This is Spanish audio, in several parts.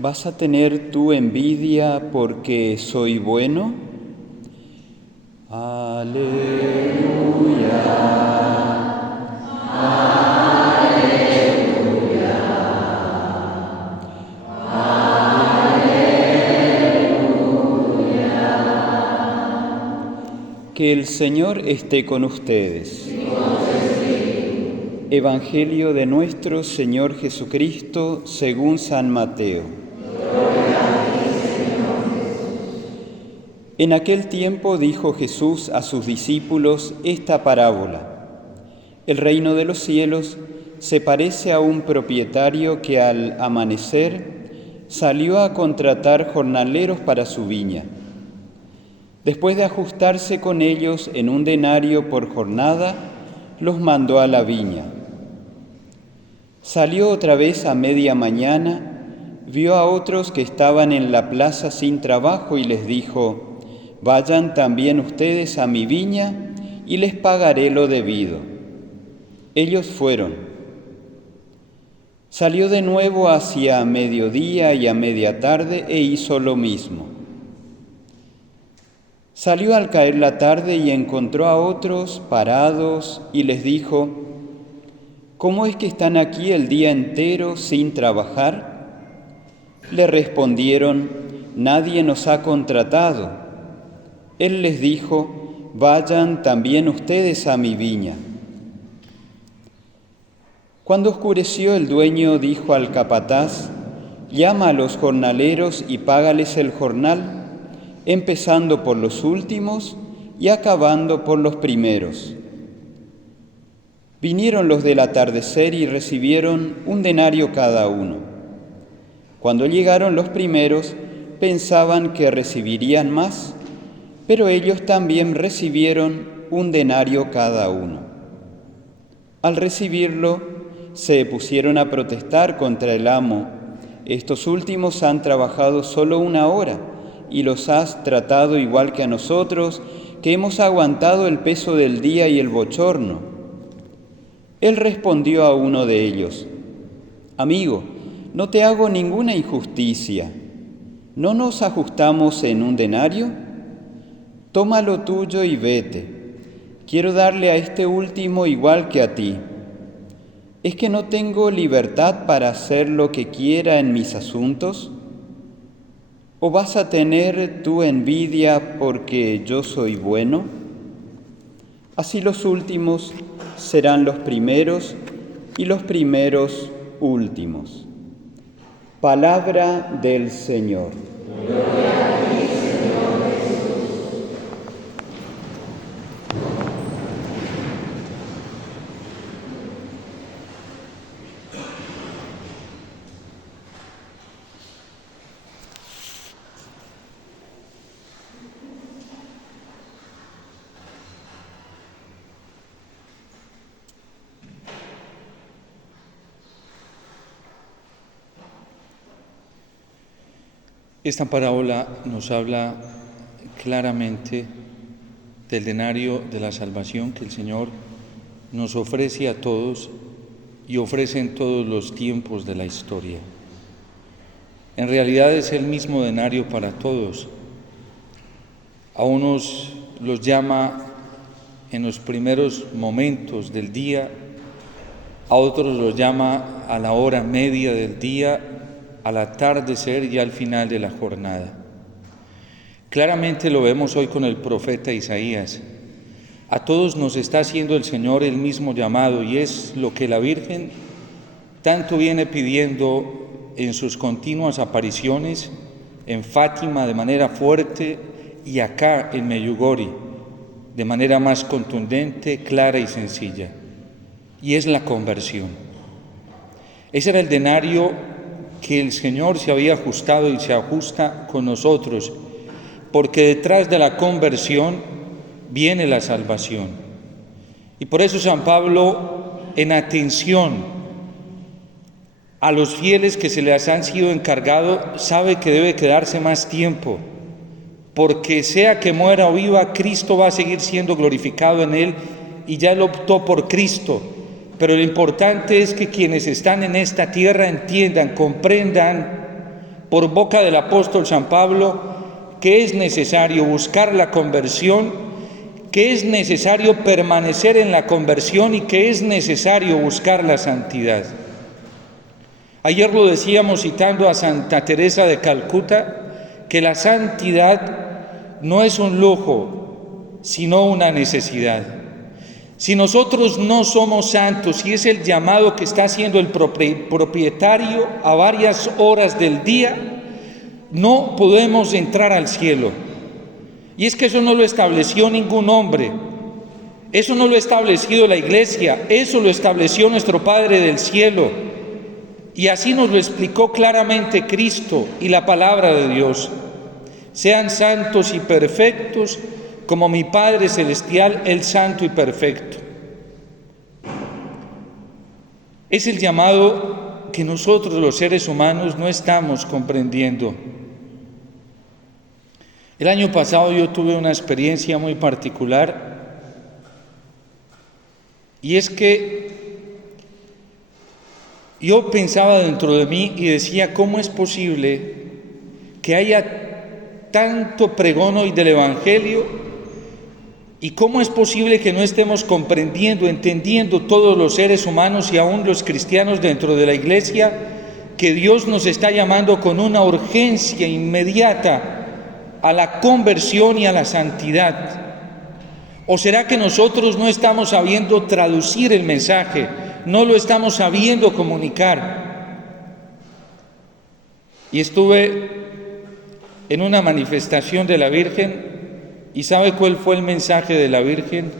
¿Vas a tener tu envidia porque soy bueno? Aleluya. Que el Señor esté con ustedes. Evangelio de nuestro Señor Jesucristo según San Mateo. En aquel tiempo dijo Jesús a sus discípulos esta parábola. El reino de los cielos se parece a un propietario que al amanecer salió a contratar jornaleros para su viña. Después de ajustarse con ellos en un denario por jornada, los mandó a la viña. Salió otra vez a media mañana, vio a otros que estaban en la plaza sin trabajo y les dijo: «Vayan también ustedes a mi viña y les pagaré lo debido». Ellos fueron. Salió de nuevo hacia mediodía y a media tarde e hizo lo mismo. Salió al caer la tarde y encontró a otros parados y les dijo: «¿Cómo es que están aquí el día entero sin trabajar?». Le respondieron: «Nadie nos ha contratado». Él les dijo: «Vayan también ustedes a mi viña». Cuando oscureció, el dueño dijo al capataz: «Llama a los jornaleros y págales el jornal, empezando por los últimos y acabando por los primeros». Vinieron los del atardecer y recibieron un denario cada uno. Cuando llegaron los primeros, pensaban que recibirían más, pero ellos también recibieron un denario cada uno. Al recibirlo, se pusieron a protestar contra el amo: «Estos últimos han trabajado solo 1 hora y los has tratado igual que a nosotros, que hemos aguantado el peso del día y el bochorno». Él respondió a uno de ellos: «Amigo, no te hago ninguna injusticia. ¿No nos ajustamos en un denario? Toma lo tuyo y vete. Quiero darle a este último igual que a ti. ¿Es que no tengo libertad para hacer lo que quiera en mis asuntos? ¿O vas a tener tu envidia porque yo soy bueno? Así los últimos serán los primeros y los primeros últimos». Palabra del Señor. Gloria a ti, Señor Jesús. Esta parábola nos habla claramente del denario de la salvación que el Señor nos ofrece a todos y ofrece en todos los tiempos de la historia. En realidad es el mismo denario para todos. A unos los llama en los primeros momentos del día, a otros los llama a la hora media del día, al atardecer y al final de la jornada. Claramente lo vemos hoy con el profeta Isaías. A todos nos está haciendo el Señor el mismo llamado, y es lo que la Virgen tanto viene pidiendo en sus continuas apariciones, en Fátima de manera fuerte y acá en Medjugorje de manera más contundente, clara y sencilla, y es la conversión. Ese era el denario que el Señor se había ajustado y se ajusta con nosotros, porque detrás de la conversión viene la salvación. Y por eso San Pablo, en atención a los fieles que se les han sido encargado, sabe que debe quedarse más tiempo, porque sea que muera o viva, Cristo va a seguir siendo glorificado en él, y ya él optó por Cristo. Pero lo importante es que quienes están en esta tierra entiendan, comprendan por boca del apóstol San Pablo que es necesario buscar la conversión, que es necesario permanecer en la conversión y que es necesario buscar la santidad. Ayer lo decíamos citando a Santa Teresa de Calcuta, que la santidad no es un lujo, sino una necesidad. Si nosotros no somos santos, y es el llamado que está haciendo el propietario a varias horas del día, no podemos entrar al cielo. Y es que eso no lo estableció ningún hombre, eso no lo ha establecido la Iglesia, eso lo estableció nuestro Padre del cielo. Y así nos lo explicó claramente Cristo y la palabra de Dios. Sean santos y perfectos, como mi Padre Celestial, el santo y perfecto. Es el llamado que nosotros los seres humanos no estamos comprendiendo. El año pasado yo tuve una experiencia muy particular, y es que yo pensaba dentro de mí y decía, ¿cómo es posible que haya tanto pregón hoy del Evangelio? ¿Y cómo es posible que no estemos comprendiendo, entendiendo todos los seres humanos y aún los cristianos dentro de la Iglesia, que Dios nos está llamando con una urgencia inmediata a la conversión y a la santidad? ¿O será que nosotros no estamos sabiendo traducir el mensaje, no lo estamos sabiendo comunicar? Y estuve en una manifestación de la Virgen. ¿Y sabe cuál fue el mensaje de la Virgen?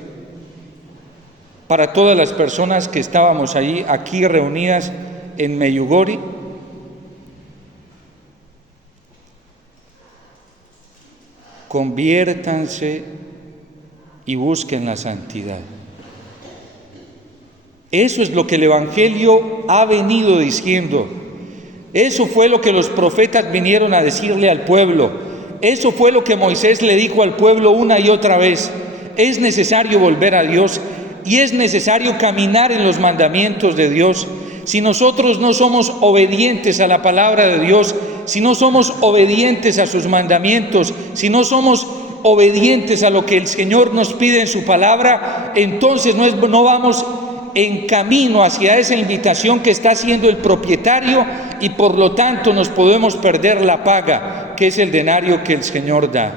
Para todas las personas que estábamos allí, aquí reunidas en Meyugori, conviértanse y busquen la santidad. Eso es lo que el Evangelio ha venido diciendo. Eso fue lo que los profetas vinieron a decirle al pueblo. Eso fue lo que Moisés le dijo al pueblo una y otra vez. Es necesario volver a Dios y es necesario caminar en los mandamientos de Dios. Si nosotros no somos obedientes a la palabra de Dios, si no somos obedientes a sus mandamientos, si no somos obedientes a lo que el Señor nos pide en su palabra, entonces no vamos en camino hacia esa invitación que está haciendo el propietario, y por lo tanto nos podemos perder la paga, que es el denario que el Señor da.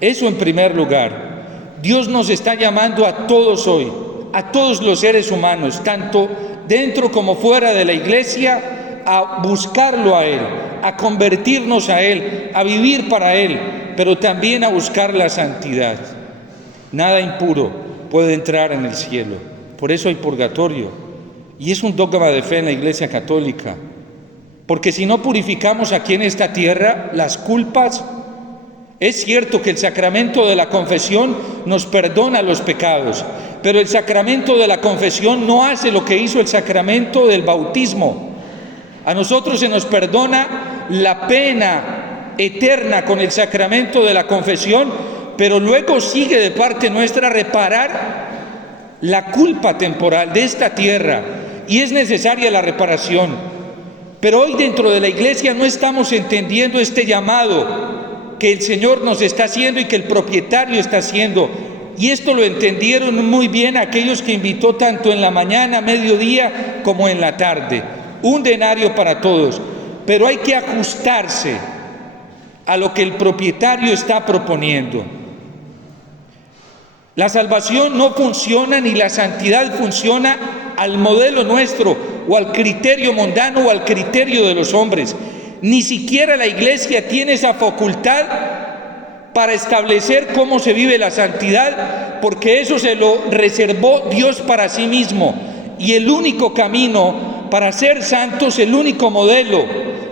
Eso en primer lugar. Dios nos está llamando a todos hoy, a todos los seres humanos, tanto dentro como fuera de la Iglesia, a buscarlo a Él, a convertirnos a Él, a vivir para Él, pero también a buscar la santidad. Nada impuro puede entrar en el cielo. Por eso hay purgatorio. Y es un dogma de fe en la Iglesia Católica. Porque si no purificamos aquí en esta tierra las culpas, es cierto que el sacramento de la confesión nos perdona los pecados, pero el sacramento de la confesión no hace lo que hizo el sacramento del bautismo. A nosotros se nos perdona la pena eterna con el sacramento de la confesión, pero luego sigue de parte nuestra reparar la culpa temporal de esta tierra, y es necesaria la reparación. Pero hoy dentro de la Iglesia no estamos entendiendo este llamado que el Señor nos está haciendo y que el propietario está haciendo. Y esto lo entendieron muy bien aquellos que invitó tanto en la mañana, mediodía, como en la tarde. Un denario para todos. Pero hay que ajustarse a lo que el propietario está proponiendo. La salvación no funciona, ni la santidad funciona al modelo nuestro, o al criterio mundano, o al criterio de los hombres. Ni siquiera la Iglesia tiene esa facultad para establecer cómo se vive la santidad, porque eso se lo reservó Dios para sí mismo. Y el único camino para ser santos, el único modelo,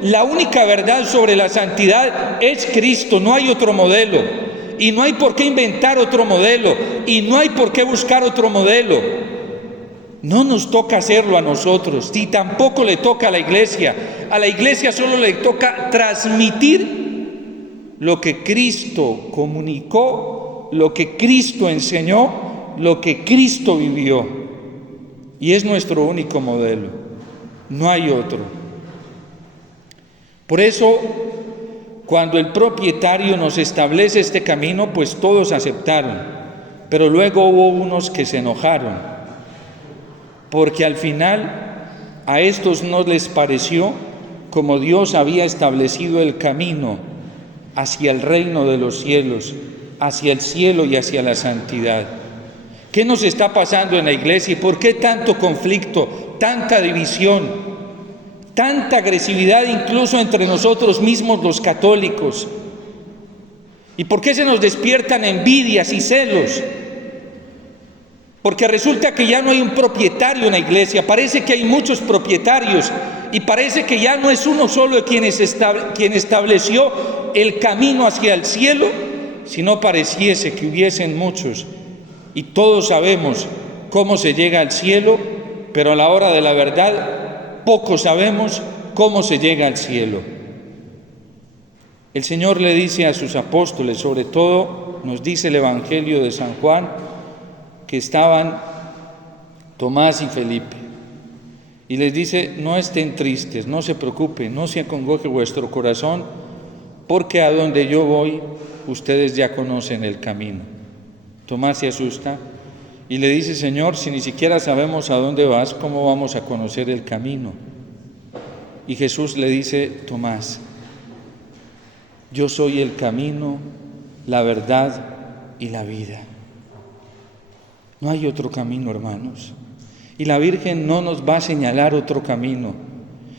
la única verdad sobre la santidad es Cristo, no hay otro modelo. Y no hay por qué inventar otro modelo, y no hay por qué buscar otro modelo. No nos toca hacerlo a nosotros, y tampoco le toca a la Iglesia. A la Iglesia solo le toca transmitir lo que Cristo comunicó, lo que Cristo enseñó, lo que Cristo vivió. Y es nuestro único modelo, no hay otro. Por eso, cuando el propietario nos establece este camino, pues todos aceptaron, pero luego hubo unos que se enojaron, porque al final a estos no les pareció como Dios había establecido el camino hacia el reino de los cielos, hacia el cielo y hacia la santidad. ¿Qué nos está pasando en la iglesia y por qué tanto conflicto, tanta división, tanta agresividad incluso entre nosotros mismos los católicos? ¿Y por qué se nos despiertan envidias y celos? Porque resulta que ya no hay un propietario en la iglesia, parece que hay muchos propietarios y parece que ya no es uno solo quien estableció el camino hacia el cielo, sino pareciese que hubiesen muchos. Y todos sabemos cómo se llega al cielo, pero a la hora de la verdad, pocos sabemos cómo se llega al cielo. El Señor le dice a sus apóstoles, sobre todo nos dice el Evangelio de San Juan, que estaban Tomás y Felipe, y les dice: no estén tristes, no se preocupen, no se acongoje vuestro corazón, porque a donde yo voy, ustedes ya conocen el camino. Tomás se asusta y le dice: Señor, si ni siquiera sabemos a dónde vas, ¿cómo vamos a conocer el camino? Y Jesús le dice: Tomás, yo soy el camino, la verdad y la vida. No hay otro camino, hermanos. Y la Virgen no nos va a señalar otro camino.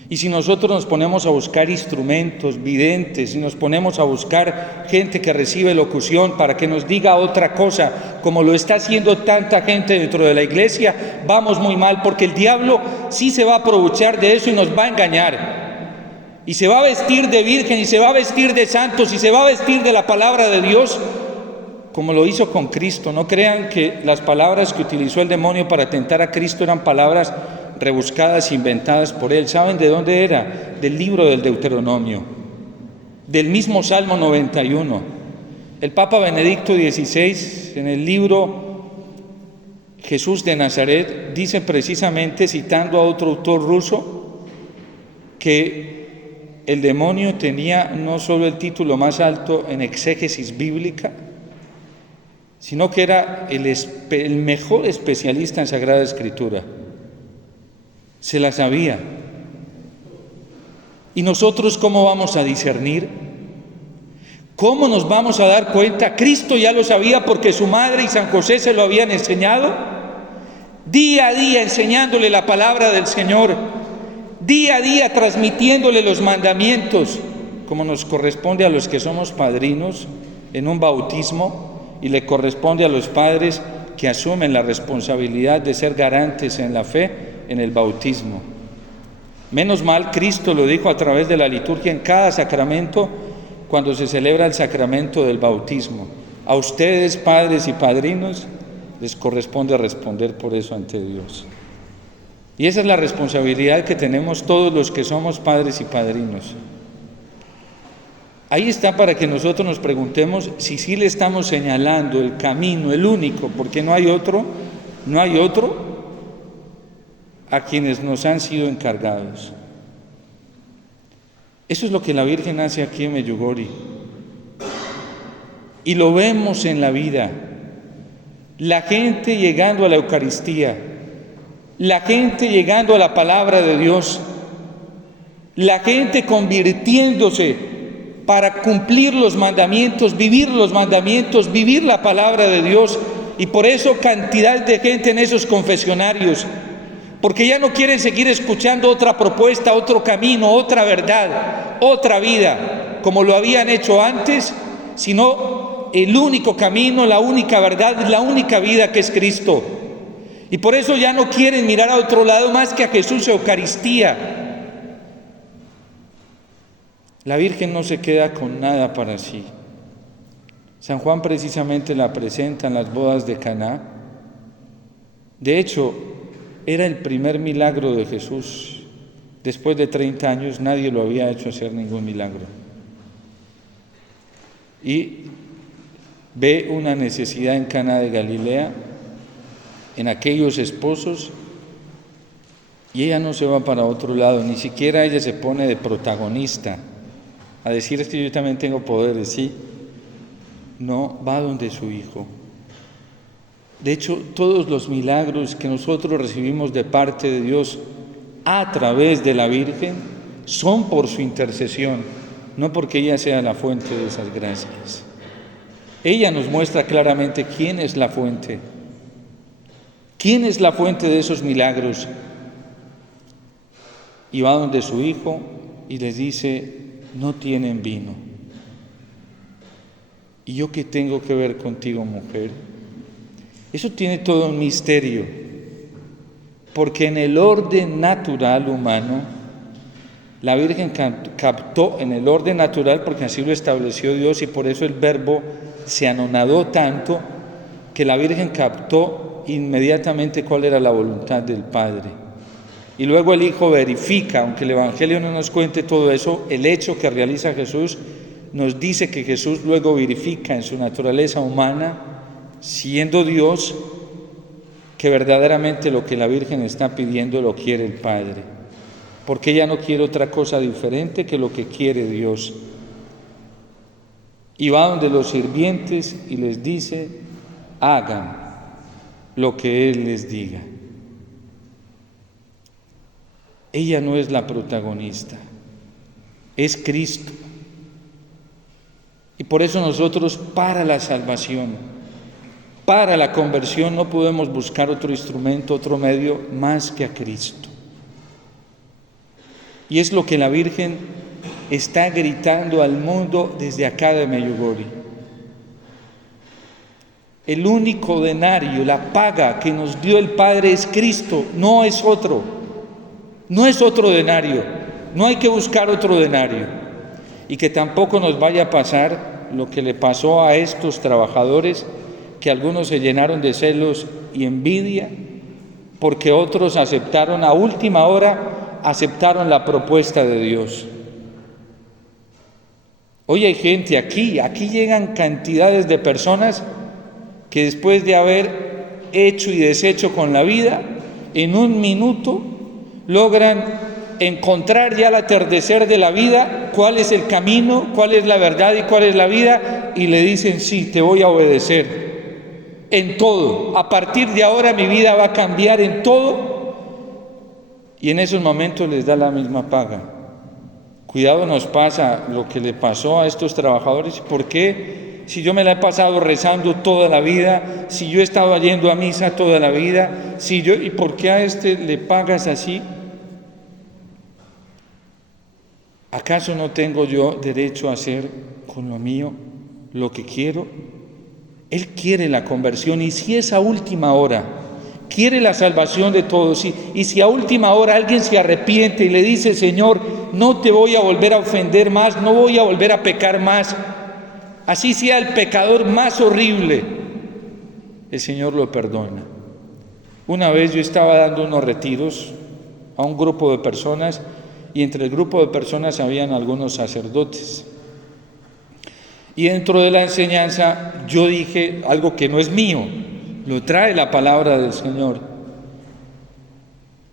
Y si nosotros nos ponemos a buscar instrumentos, videntes, si nos ponemos a buscar gente que recibe locución para que nos diga otra cosa, como lo está haciendo tanta gente dentro de la iglesia, vamos muy mal, porque el diablo sí se va a aprovechar de eso y nos va a engañar. Y se va a vestir de virgen, y se va a vestir de santos, y se va a vestir de la palabra de Dios, como lo hizo con Cristo. No crean que las palabras que utilizó el demonio para tentar a Cristo eran palabras rebuscadas, inventadas por él. ¿Saben de dónde era? Del libro del Deuteronomio, del mismo Salmo 91. El Papa Benedicto XVI, en el libro Jesús de Nazaret, dice precisamente, citando a otro autor ruso, que el demonio tenía no solo el título más alto en exégesis bíblica, sino que era el mejor especialista en Sagrada Escritura. Se la sabía. ¿Y nosotros cómo vamos a discernir? ¿Cómo nos vamos a dar cuenta? Cristo ya lo sabía porque su madre y San José se lo habían enseñado. Día a día enseñándole la palabra del Señor. Día a día transmitiéndole los mandamientos, como nos corresponde a los que somos padrinos en un bautismo, y le corresponde a los padres que asumen la responsabilidad de ser garantes en la fe en el bautismo. Menos mal, Cristo lo dijo a través de la liturgia en cada sacramento cuando se celebra el sacramento del bautismo. A ustedes, padres y padrinos, les corresponde responder por eso ante Dios. Y esa es la responsabilidad que tenemos todos los que somos padres y padrinos. Ahí está para que nosotros nos preguntemos si sí le estamos señalando el camino, el único, porque no hay otro, a quienes nos han sido encargados. Eso es lo que la Virgen hace aquí en Medjugorje. Y lo vemos en la vida. La gente llegando a la Eucaristía, la gente llegando a la palabra de Dios, la gente convirtiéndose para cumplir los mandamientos, vivir la palabra de Dios. Y por eso cantidad de gente en esos confesionarios, porque ya no quieren seguir escuchando otra propuesta, otro camino, otra verdad, otra vida, como lo habían hecho antes, sino el único camino, la única verdad, la única vida, que es Cristo. Y por eso ya no quieren mirar a otro lado más que a Jesús y Eucaristía. La Virgen no se queda con nada para sí. San Juan precisamente la presenta en las bodas de Caná. De hecho, era el primer milagro de Jesús. Después de 30 años nadie lo había hecho hacer ningún milagro. Y ve una necesidad en Caná de Galilea, en aquellos esposos, y ella no se va para otro lado, ni siquiera ella se pone de protagonista, a decir es que yo también tengo poderes, sí. No, va donde su Hijo. De hecho, todos los milagros que nosotros recibimos de parte de Dios a través de la Virgen son por su intercesión, no porque ella sea la fuente de esas gracias. Ella nos muestra claramente quién es la fuente. ¿Quién es la fuente de esos milagros? Y va donde su Hijo y les dice, no tienen vino. ¿Y yo qué tengo que ver contigo, mujer? Eso tiene todo un misterio, porque en el orden natural humano, la Virgen captó en el orden natural, porque así lo estableció Dios, y por eso el Verbo se anonadó tanto, que la Virgen captó inmediatamente cuál era la voluntad del Padre. Y luego el Hijo verifica, aunque el Evangelio no nos cuente todo eso, el hecho que realiza Jesús nos dice que Jesús luego verifica en su naturaleza humana, siendo Dios, que verdaderamente lo que la Virgen está pidiendo lo quiere el Padre, porque ella no quiere otra cosa diferente que lo que quiere Dios. Y va donde los sirvientes y les dice, hagan lo que Él les diga. Ella no es la protagonista, es Cristo. Y por eso nosotros, para la salvación, para la conversión, no podemos buscar otro instrumento, otro medio más que a Cristo. Y es lo que la Virgen está gritando al mundo desde acá de Medjugorje. El único denario, la paga que nos dio el Padre es Cristo, no es otro. No es otro denario, no hay que buscar otro denario. Y que tampoco nos vaya a pasar lo que le pasó a estos trabajadores, que algunos se llenaron de celos y envidia, porque otros aceptaron a última hora, aceptaron la propuesta de Dios. Hoy hay gente aquí llegan cantidades de personas que después de haber hecho y deshecho con la vida, en un minuto logran encontrar ya al atardecer de la vida cuál es el camino, cuál es la verdad y cuál es la vida, y le dicen, sí, te voy a obedecer en todo. A partir de ahora mi vida va a cambiar en todo, y en esos momentos les da la misma paga. Cuidado nos pasa lo que le pasó a estos trabajadores. ¿Por qué? Si yo me la he pasado rezando toda la vida, si yo he estado yendo a misa toda la vida, ¿y por qué a este le pagas así? ¿Acaso no tengo yo derecho a hacer con lo mío lo que quiero? Él quiere la conversión, y si es a última hora, quiere la salvación de todos, y si a última hora alguien se arrepiente y le dice, Señor, no te voy a volver a ofender más, no voy a volver a pecar más, así sea el pecador más horrible, el Señor lo perdona. Una vez yo estaba dando unos retiros a un grupo de personas, y entre el grupo de personas habían algunos sacerdotes. Y dentro de la enseñanza yo dije algo que no es mío, lo trae la palabra del Señor,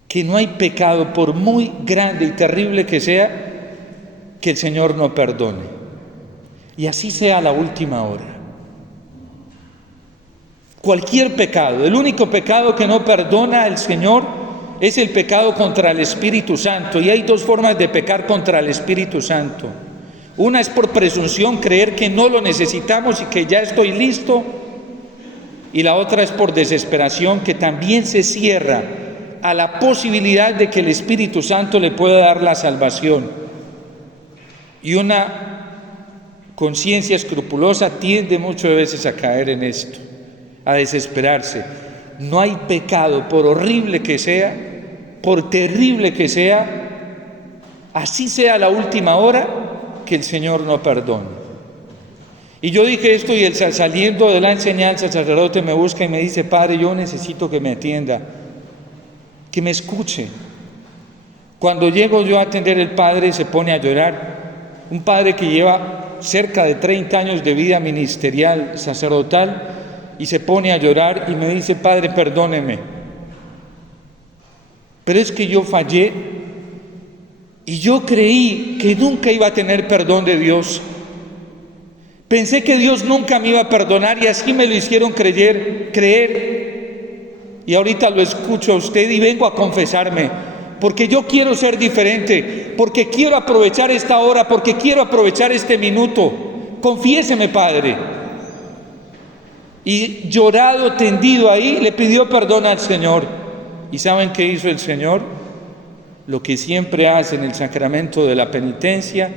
que no hay pecado, por muy grande y terrible que sea, que el Señor no perdone. Y así sea a la última hora. Cualquier pecado, el único pecado que no perdona el Señor es el pecado contra el Espíritu Santo. Y hay dos formas de pecar contra el Espíritu Santo. Una es por presunción, creer que no lo necesitamos y que ya estoy listo. Y la otra es por desesperación, que también se cierra a la posibilidad de que el Espíritu Santo le pueda dar la salvación. Y una conciencia escrupulosa tiende muchas veces a caer en esto, a desesperarse. No hay pecado, por horrible que sea, por terrible que sea, así sea la última hora, que el Señor no perdone. Y yo dije esto, y saliendo de la enseñanza, el sacerdote me busca y me dice, Padre, yo necesito que me atienda, que me escuche. Cuando llego yo a atender, el padre se pone a llorar. Un padre que lleva cerca de 30 años de vida ministerial, sacerdotal, y se pone a llorar y me dice, Padre, perdóneme, pero es que yo fallé Y yo creí que nunca iba a tener perdón de Dios. Pensé que Dios nunca me iba a perdonar y así me lo hicieron creer. Y ahorita lo escucho a usted y vengo a confesarme, porque yo quiero ser diferente, porque quiero aprovechar esta hora, porque quiero aprovechar este minuto. Confiéseme, Padre. Y llorado, tendido ahí, le pidió perdón al Señor. ¿Y saben qué hizo el Señor? Lo que siempre hace en el sacramento de la penitencia,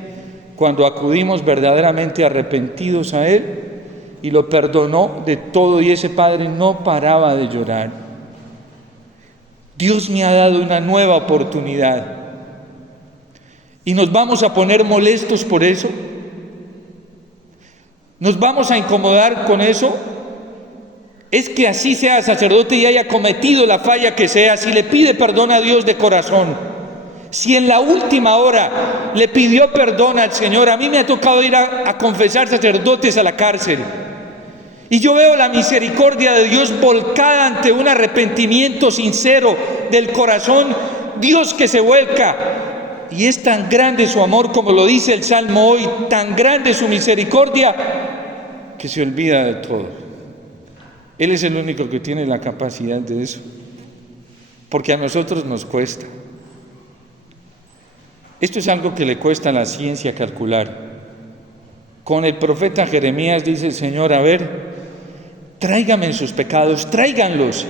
cuando acudimos verdaderamente arrepentidos a Él, y lo perdonó de todo, y ese padre no paraba de llorar. Dios me ha dado una nueva oportunidad. ¿Y nos vamos a poner molestos por eso? ¿Nos vamos a incomodar con eso? Es que así sea sacerdote y haya cometido la falla que sea, si le pide perdón a Dios de corazón, si en la última hora le pidió perdón al Señor. A mí me ha tocado ir a confesar sacerdotes a la cárcel, y yo veo la misericordia de Dios volcada ante un arrepentimiento sincero del corazón. Dios que se vuelca, y es tan grande su amor, como lo dice el Salmo hoy, tan grande su misericordia, que se olvida de todo. Él es el único que tiene la capacidad de eso, porque a nosotros nos cuesta. Esto es algo que le cuesta a la ciencia calcular. Con el profeta Jeremías dice el Señor: a ver, tráigame sus pecados, tráiganlos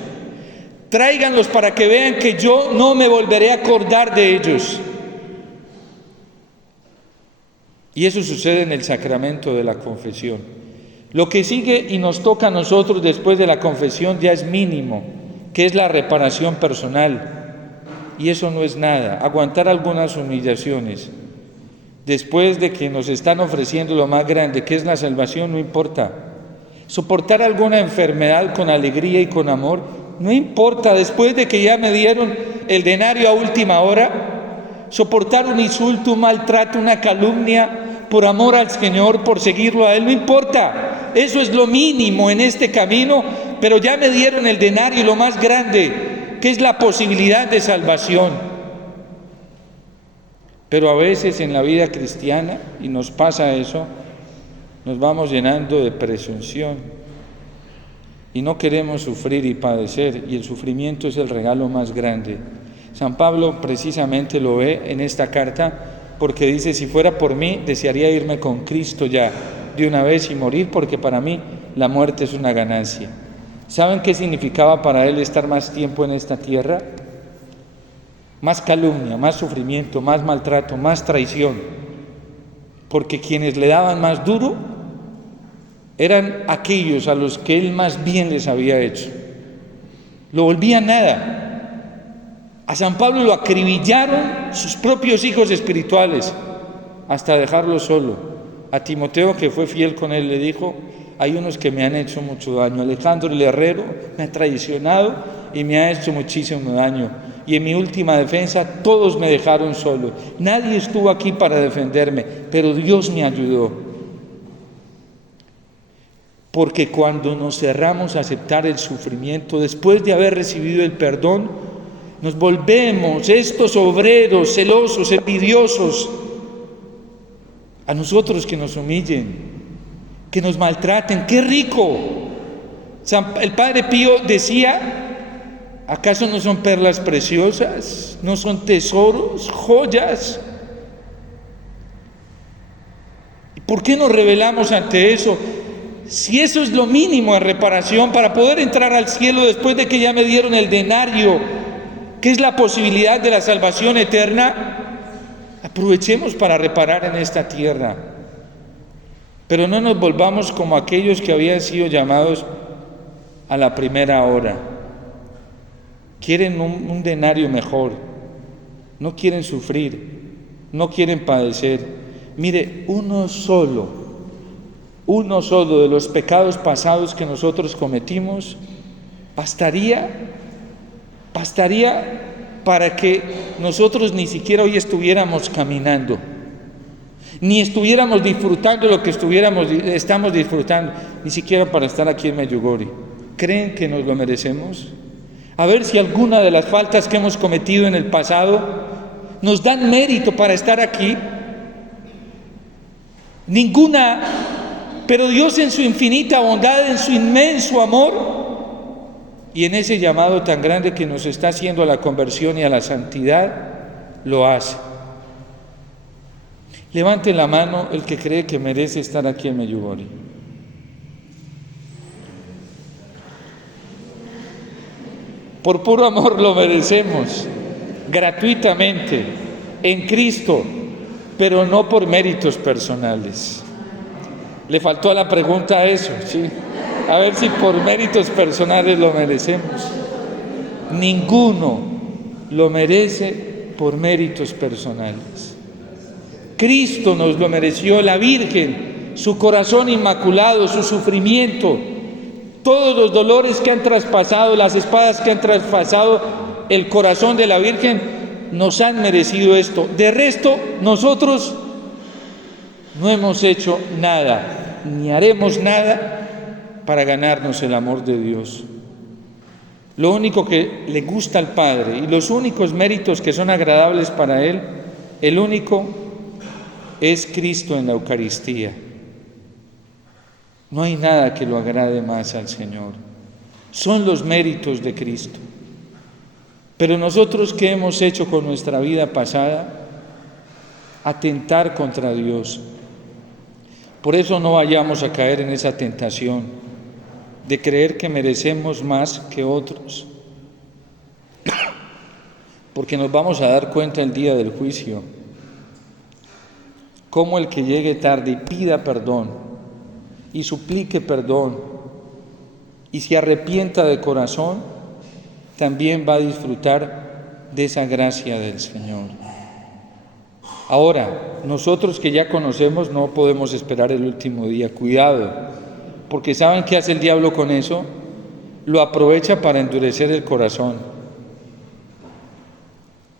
para que vean que yo no me volveré a acordar de ellos. Y eso sucede en el sacramento de la confesión. Lo que sigue y nos toca a nosotros después de la confesión ya es mínimo, que es la reparación personal. Y eso no es nada, aguantar algunas humillaciones. Después de que nos están ofreciendo lo más grande, que es la salvación, no importa. Soportar alguna enfermedad con alegría y con amor, no importa. Después de que ya me dieron el denario a última hora, soportar un insulto, un maltrato, una calumnia, por amor al Señor, por seguirlo a Él, no importa. Eso es lo mínimo en este camino, pero ya me dieron el denario, lo más grande, que es la posibilidad de salvación. Pero a veces en la vida cristiana, y nos pasa eso, nos vamos llenando de presunción y no queremos sufrir y padecer, y el sufrimiento es el regalo más grande. San Pablo precisamente lo ve en esta carta, porque dice: si fuera por mí, desearía irme con Cristo ya de una vez y morir, porque para mí la muerte es una ganancia. ¿Saben qué significaba para él estar más tiempo en esta tierra? Más calumnia, más sufrimiento, más maltrato, más traición. Porque quienes le daban más duro eran aquellos a los que él más bien les había hecho. Lo volvían nada. A San Pablo lo acribillaron sus propios hijos espirituales hasta dejarlo solo. A Timoteo, que fue fiel con él, le dijo: hay unos que me han hecho mucho daño. Alejandro el herrero me ha traicionado y me ha hecho muchísimo daño. Y en mi última defensa todos me dejaron solo. Nadie estuvo aquí para defenderme, pero Dios me ayudó. Porque cuando nos cerramos a aceptar el sufrimiento, después de haber recibido el perdón, nos volvemos estos obreros celosos, envidiosos. A nosotros que nos humillen, que nos maltraten, ¡qué rico! El Padre Pío decía: ¿acaso no son perlas preciosas? ¿No son tesoros, joyas? ¿Por qué nos rebelamos ante eso? Si eso es lo mínimo en reparación para poder entrar al cielo después de que ya me dieron el denario, que es la posibilidad de la salvación eterna, aprovechemos para reparar en esta tierra. Pero no nos volvamos como aquellos que habían sido llamados a la primera hora. Quieren un denario mejor, no quieren sufrir, no quieren padecer. Mire, uno solo de los pecados pasados que nosotros cometimos bastaría para que nosotros ni siquiera hoy estuviéramos caminando, ni estuviéramos disfrutando lo que estamos disfrutando, ni siquiera para estar aquí en Medjugorje. ¿Creen que nos lo merecemos? A ver si alguna de las faltas que hemos cometido en el pasado nos dan mérito para estar aquí. Ninguna, pero Dios en su infinita bondad, en su inmenso amor y en ese llamado tan grande que nos está haciendo a la conversión y a la santidad, lo hace. Levante la mano el que cree que merece estar aquí en Medjugorje. Por puro amor lo merecemos, gratuitamente, en Cristo, pero no por méritos personales. Le faltó a la pregunta eso, ¿sí? A ver si por méritos personales lo merecemos. Ninguno lo merece por méritos personales. Cristo nos lo mereció, la Virgen, su corazón inmaculado, su sufrimiento, todos los dolores que han traspasado, las espadas que han traspasado el corazón de la Virgen, nos han merecido esto. De resto, nosotros no hemos hecho nada, ni haremos nada para ganarnos el amor de Dios. Lo único que le gusta al Padre y los únicos méritos que son agradables para Él, el único es Cristo en la Eucaristía. No hay nada que lo agrade más al Señor. Son los méritos de Cristo. Pero nosotros, ¿qué hemos hecho con nuestra vida pasada? Atentar contra Dios. Por eso no vayamos a caer en esa tentación de creer que merecemos más que otros. Porque nos vamos a dar cuenta el día del juicio, cómo el que llegue tarde y pida perdón, y suplique perdón, y se arrepienta de corazón, también va a disfrutar de esa gracia del Señor. Ahora, nosotros que ya conocemos no podemos esperar el último día. Cuidado, porque ¿saben qué hace el diablo con eso? Lo aprovecha para endurecer el corazón.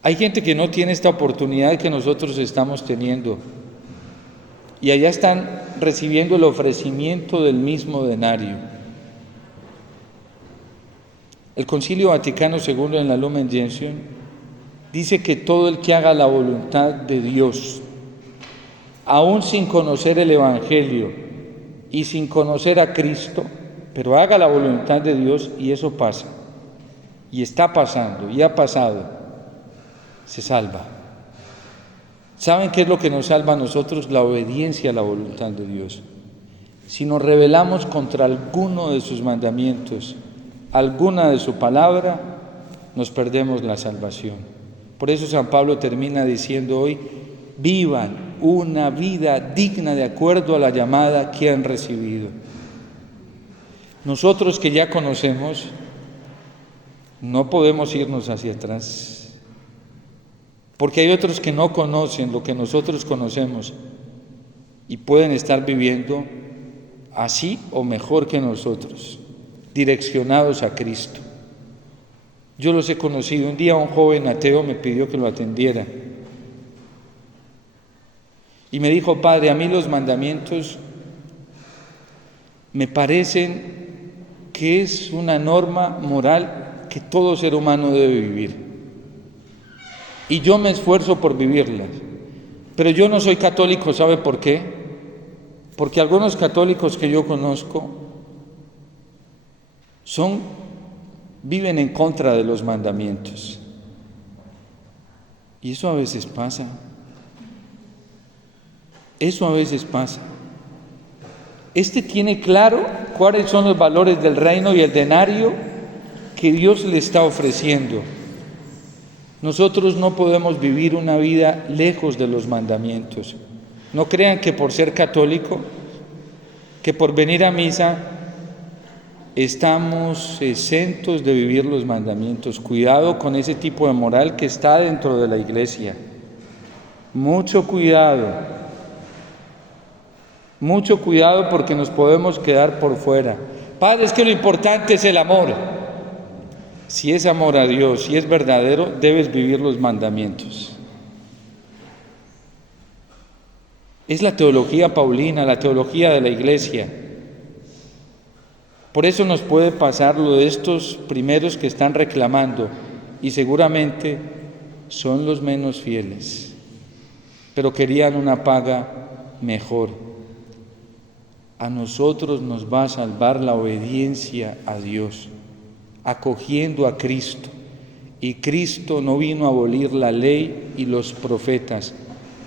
Hay gente que no tiene esta oportunidad que nosotros estamos teniendo, y allá están recibiendo el ofrecimiento del mismo denario. El Concilio Vaticano II en la Lumen Gentium dice que todo el que haga la voluntad de Dios, aún sin conocer el Evangelio y sin conocer a Cristo, pero haga la voluntad de Dios, y eso pasa, y está pasando, y ha pasado, se salva. ¿Saben qué es lo que nos salva a nosotros? La obediencia a la voluntad de Dios. Si nos rebelamos contra alguno de sus mandamientos, alguna de su palabra, nos perdemos la salvación. Por eso San Pablo termina diciendo hoy: vivan una vida digna de acuerdo a la llamada que han recibido. Nosotros que ya conocemos, no podemos irnos hacia atrás. Porque hay otros que no conocen lo que nosotros conocemos y pueden estar viviendo así o mejor que nosotros, direccionados a Cristo. Yo los he conocido. Un día un joven ateo me pidió que lo atendiera y me dijo: Padre, a mí los mandamientos me parecen que es una norma moral que todo ser humano debe vivir. Y yo me esfuerzo por vivirlas, pero yo no soy católico. ¿Sabe por qué? Porque algunos católicos que yo conozco viven en contra de los mandamientos. Y eso a veces pasa. Eso a veces pasa. Este tiene claro cuáles son los valores del reino y el denario que Dios le está ofreciendo. Nosotros no podemos vivir una vida lejos de los mandamientos. No crean que por ser católico, que por venir a misa, estamos exentos de vivir los mandamientos. Cuidado con ese tipo de moral que está dentro de la iglesia. Mucho cuidado porque nos podemos quedar por fuera. Padre, es que lo importante es el amor. Si es amor a Dios, si es verdadero, debes vivir los mandamientos. Es la teología paulina, la teología de la iglesia. Por eso nos puede pasar lo de estos primeros que están reclamando, y seguramente son los menos fieles, pero querían una paga mejor. A nosotros nos va a salvar la obediencia a Dios, acogiendo a Cristo. Y Cristo no vino a abolir la ley y los profetas.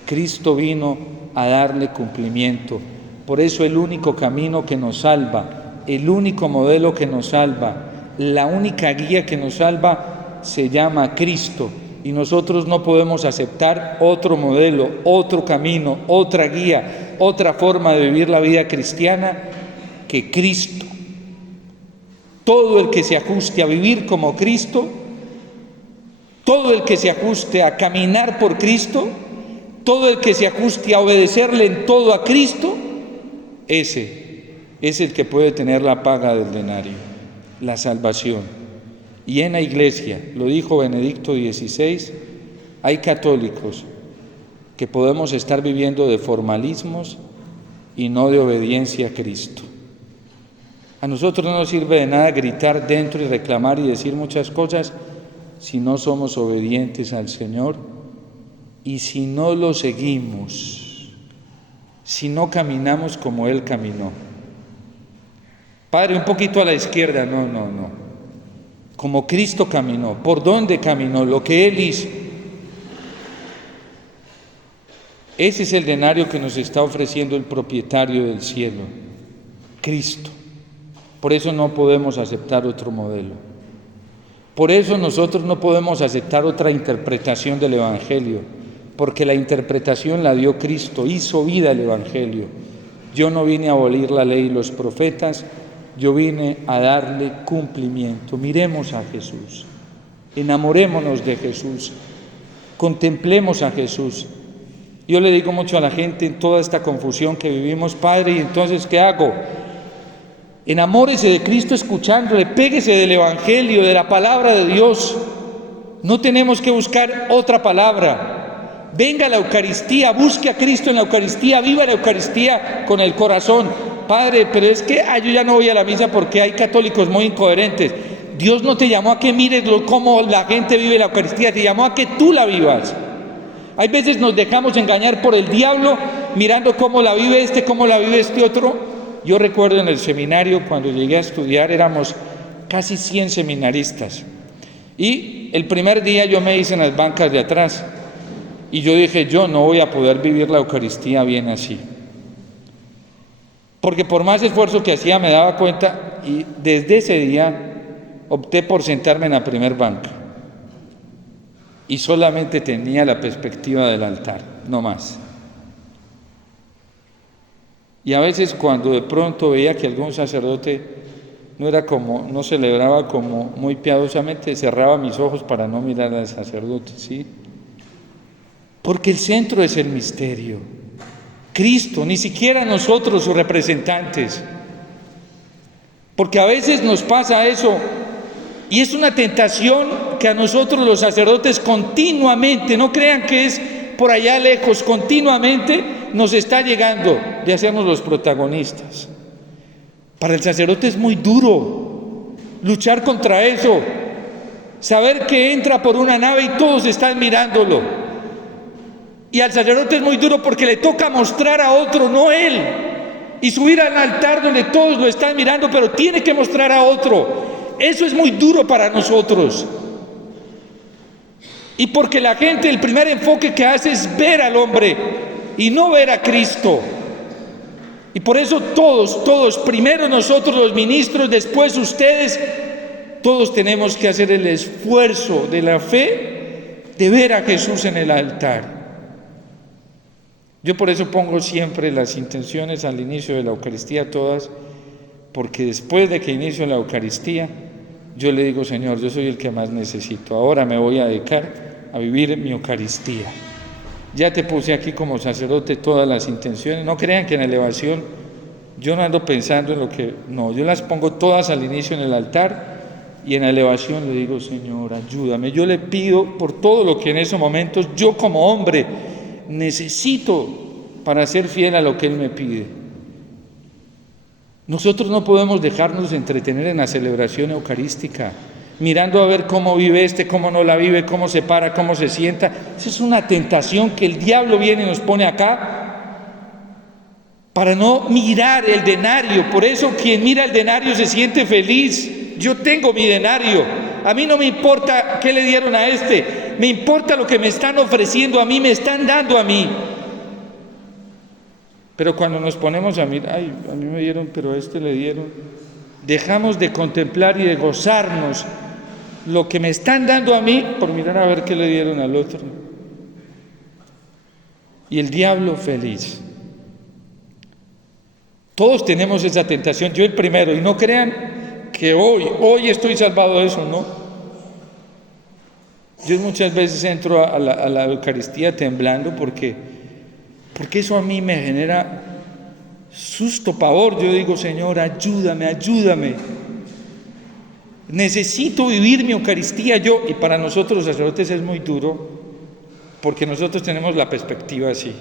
Cristo vino a darle cumplimiento. Por eso el único camino que nos salva, el único modelo que nos salva, la única guía que nos salva se llama Cristo. Y nosotros no podemos aceptar otro modelo, otro camino, otra guía, otra forma de vivir la vida cristiana que Cristo. Todo el que se ajuste a vivir como Cristo, todo el que se ajuste a caminar por Cristo, todo el que se ajuste a obedecerle en todo a Cristo, ese es el que puede tener la paga del denario, la salvación. Y en la iglesia, lo dijo Benedicto XVI, hay católicos que podemos estar viviendo de formalismos y no de obediencia a Cristo. A nosotros no nos sirve de nada gritar dentro y reclamar y decir muchas cosas si no somos obedientes al Señor y si no lo seguimos, si no caminamos como Él caminó. Padre, un poquito a la izquierda, no. Como Cristo caminó. ¿Por dónde caminó? Lo que Él hizo. Ese es el denario que nos está ofreciendo el propietario del cielo, Cristo. Por eso no podemos aceptar otro modelo. Por eso nosotros no podemos aceptar otra interpretación del Evangelio, porque la interpretación la dio Cristo, hizo vida el Evangelio. Yo no vine a abolir la ley y los profetas, yo vine a darle cumplimiento. Miremos a Jesús, enamorémonos de Jesús, contemplemos a Jesús. Yo le digo mucho a la gente en toda esta confusión que vivimos, Padre, ¿y entonces qué hago? Enamórese de Cristo escuchándole, péguese del Evangelio, de la palabra de Dios. No tenemos que buscar otra palabra. Venga a la Eucaristía, busque a Cristo en la Eucaristía, viva la Eucaristía con el corazón. Padre, pero es que yo ya no voy a la misa porque hay católicos muy incoherentes. Dios no te llamó a que mires cómo la gente vive la Eucaristía, te llamó a que tú la vivas. Hay veces nos dejamos engañar por el diablo mirando cómo la vive cómo la vive este otro. Yo recuerdo en el seminario cuando llegué a estudiar éramos casi 100 seminaristas y el primer día yo me hice en las bancas de atrás y yo dije, yo no voy a poder vivir la Eucaristía bien así. Porque por más esfuerzo que hacía me daba cuenta y desde ese día opté por sentarme en la primer banca y solamente tenía la perspectiva del altar, no más. Y a veces cuando de pronto veía que algún sacerdote no celebraba como muy piadosamente, cerraba mis ojos para no mirar al sacerdote, ¿sí? Porque el centro es el misterio. Cristo, ni siquiera nosotros sus representantes. Porque a veces nos pasa eso y es una tentación que a nosotros los sacerdotes continuamente, no crean que es por allá lejos, continuamente nos está llegando de hacernos los protagonistas. Para el sacerdote es muy duro luchar contra eso, saber que entra por una nave y todos están mirándolo. Y al sacerdote es muy duro porque le toca mostrar a otro, no él, y subir al altar donde todos lo están mirando, pero tiene que mostrar a otro. Eso es muy duro para nosotros. Y porque la gente, el primer enfoque que hace es ver al hombre y no ver a Cristo. Y por eso todos, primero nosotros los ministros, después ustedes, todos tenemos que hacer el esfuerzo de la fe de ver a Jesús en el altar. Yo por eso pongo siempre las intenciones al inicio de la Eucaristía todas, porque después de que inicio la Eucaristía, yo le digo, Señor, yo soy el que más necesito, ahora me voy a dedicar a vivir mi Eucaristía. Ya te puse aquí como sacerdote todas las intenciones, no crean que en elevación yo no ando pensando en lo que, no, yo las pongo todas al inicio en el altar y en la elevación le digo, Señor, ayúdame, yo le pido por todo lo que en esos momentos yo como hombre necesito para ser fiel a lo que Él me pide. Nosotros no podemos dejarnos entretener en la celebración eucarística. mirando a ver cómo vive cómo no la vive, cómo se para, cómo se sienta. Esa es una tentación que el diablo viene y nos pone acá para no mirar el denario. Por eso quien mira el denario se siente feliz. Yo tengo mi denario. A mí no me importa qué le dieron a este, me importa lo que me están ofreciendo a mí, me están dando a mí. Pero cuando nos ponemos a mirar, ay, a mí me dieron, pero a este le dieron, dejamos de contemplar y de gozarnos lo que me están dando a mí por mirar a ver qué le dieron al otro. Y el diablo feliz. Todos tenemos esa tentación, yo el primero, y no crean que hoy estoy salvado de eso, ¿no? Yo muchas veces entro a la Eucaristía temblando porque eso a mí me genera susto, pavor. Yo digo, Señor, ayúdame. Necesito vivir mi Eucaristía yo, y para nosotros los sacerdotes es muy duro, porque nosotros tenemos la perspectiva así.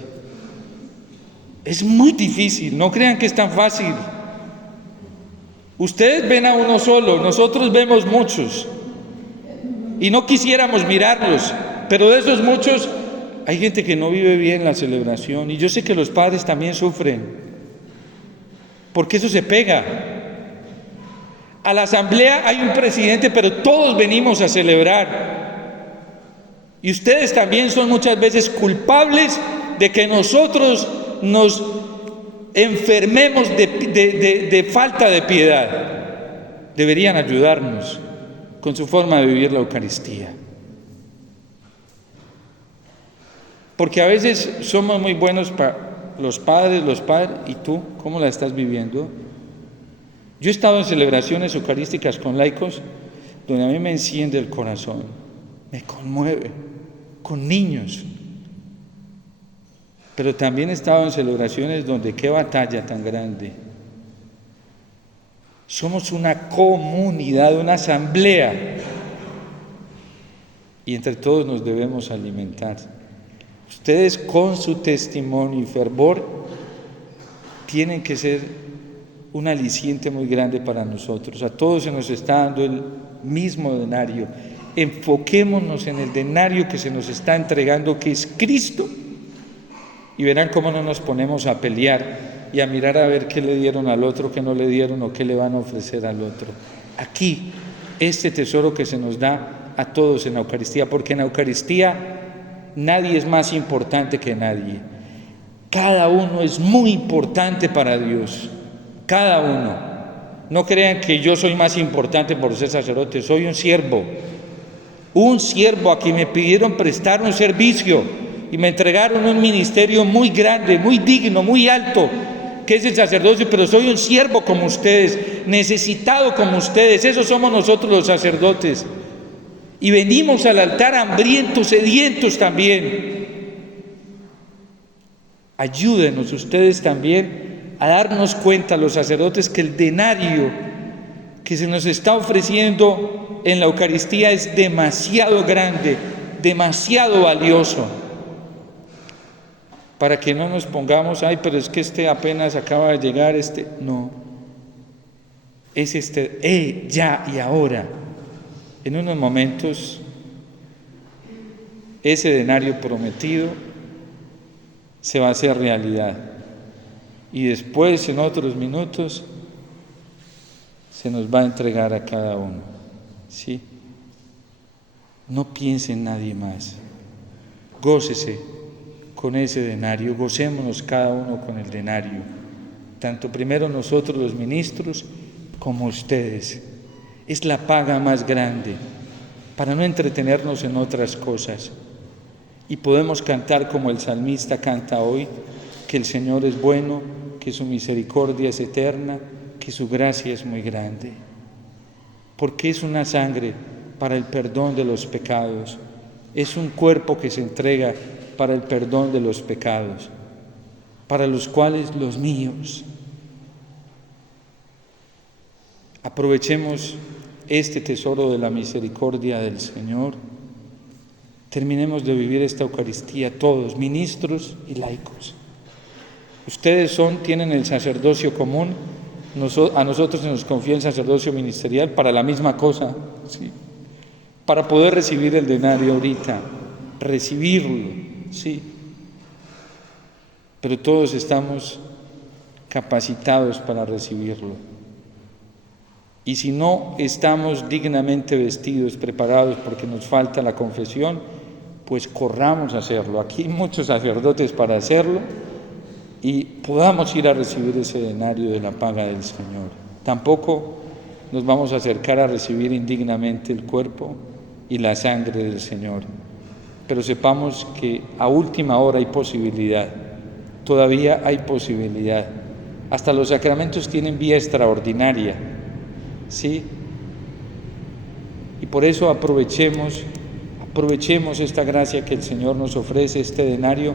Es muy difícil, no crean que es tan fácil. Ustedes ven a uno solo, nosotros vemos muchos. Y no quisiéramos mirarlos, pero de esos muchos hay gente que no vive bien la celebración. Y yo sé que los padres también sufren, porque eso se pega. A la asamblea hay un presidente, pero todos venimos a celebrar. Y ustedes también son muchas veces culpables de que nosotros nos enfermemos de falta de piedad. Deberían ayudarnos con su forma de vivir la Eucaristía. Porque a veces somos muy buenos para los padres, ¿y tú cómo la estás viviendo? Yo he estado en celebraciones eucarísticas con laicos donde a mí me enciende el corazón, me conmueve, con niños. Pero también he estado en celebraciones donde qué batalla tan grande. Somos una comunidad, una asamblea, y entre todos nos debemos alimentar. Ustedes con su testimonio y fervor tienen que ser un aliciente muy grande para nosotros. A todos se nos está dando el mismo denario. Enfoquémonos en el denario que se nos está entregando, que es Cristo, y verán cómo no nos ponemos a pelear y a mirar a ver qué le dieron al otro, qué no le dieron o qué le van a ofrecer al otro. Aquí, este tesoro que se nos da a todos en la Eucaristía, porque en la Eucaristía nadie es más importante que nadie. Cada uno es muy importante para Dios, cada uno. No crean que yo soy más importante por ser sacerdote, soy un siervo a quien me pidieron prestar un servicio y me entregaron un ministerio muy grande, muy digno, muy alto, que es el sacerdocio, pero soy un siervo como ustedes, necesitado como ustedes. Esos somos nosotros los sacerdotes. Y venimos al altar hambrientos, sedientos también. Ayúdenos ustedes también a darnos cuenta, los sacerdotes, que el denario que se nos está ofreciendo en la Eucaristía es demasiado grande, demasiado valioso, para que no nos pongamos, ay, pero es que este apenas acaba de llegar, no, es ya y ahora. En unos momentos, ese denario prometido se va a hacer realidad. Y después, en otros minutos, se nos va a entregar a cada uno. ¿Sí? No piense en nadie más. Gócese con ese denario. Gocémonos cada uno con el denario. Tanto primero nosotros los ministros como ustedes. Es la paga más grande para no entretenernos en otras cosas. Y podemos cantar como el salmista canta hoy, que el Señor es bueno, que su misericordia es eterna, que su gracia es muy grande. Porque es una sangre para el perdón de los pecados. Es un cuerpo que se entrega para el perdón de los pecados, para los cuales los míos. Aprovechemos este tesoro de la misericordia del Señor. Terminemos de vivir esta Eucaristía todos, ministros y laicos. Ustedes tienen el sacerdocio común, a nosotros se nos confía el sacerdocio ministerial para la misma cosa, ¿sí? para poder recibir el denario ahorita, recibirlo, sí. Pero todos estamos capacitados para recibirlo. Y si no estamos dignamente vestidos, preparados porque nos falta la confesión, pues corramos a hacerlo. Aquí hay muchos sacerdotes para hacerlo y podamos ir a recibir ese denario de la paga del Señor. Tampoco nos vamos a acercar a recibir indignamente el cuerpo y la sangre del Señor. Pero sepamos que a última hora hay posibilidad, todavía hay posibilidad. Hasta los sacramentos tienen vía extraordinaria, ¿sí? Y por eso aprovechemos esta gracia que el Señor nos ofrece, este denario,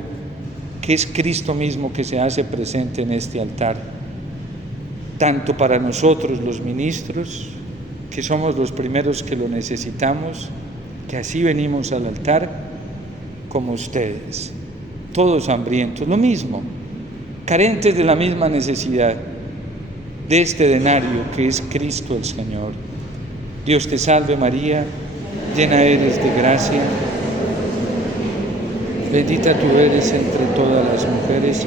que es Cristo mismo que se hace presente en este altar, tanto para nosotros los ministros, que somos los primeros que lo necesitamos, que así venimos al altar, como ustedes, todos hambrientos, lo mismo, carentes de la misma necesidad de este denario que es Cristo el Señor. Dios te salve María, llena eres de gracia, bendita tú eres entre todas las mujeres,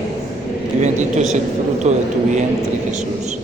y bendito es el fruto de tu vientre, Jesús.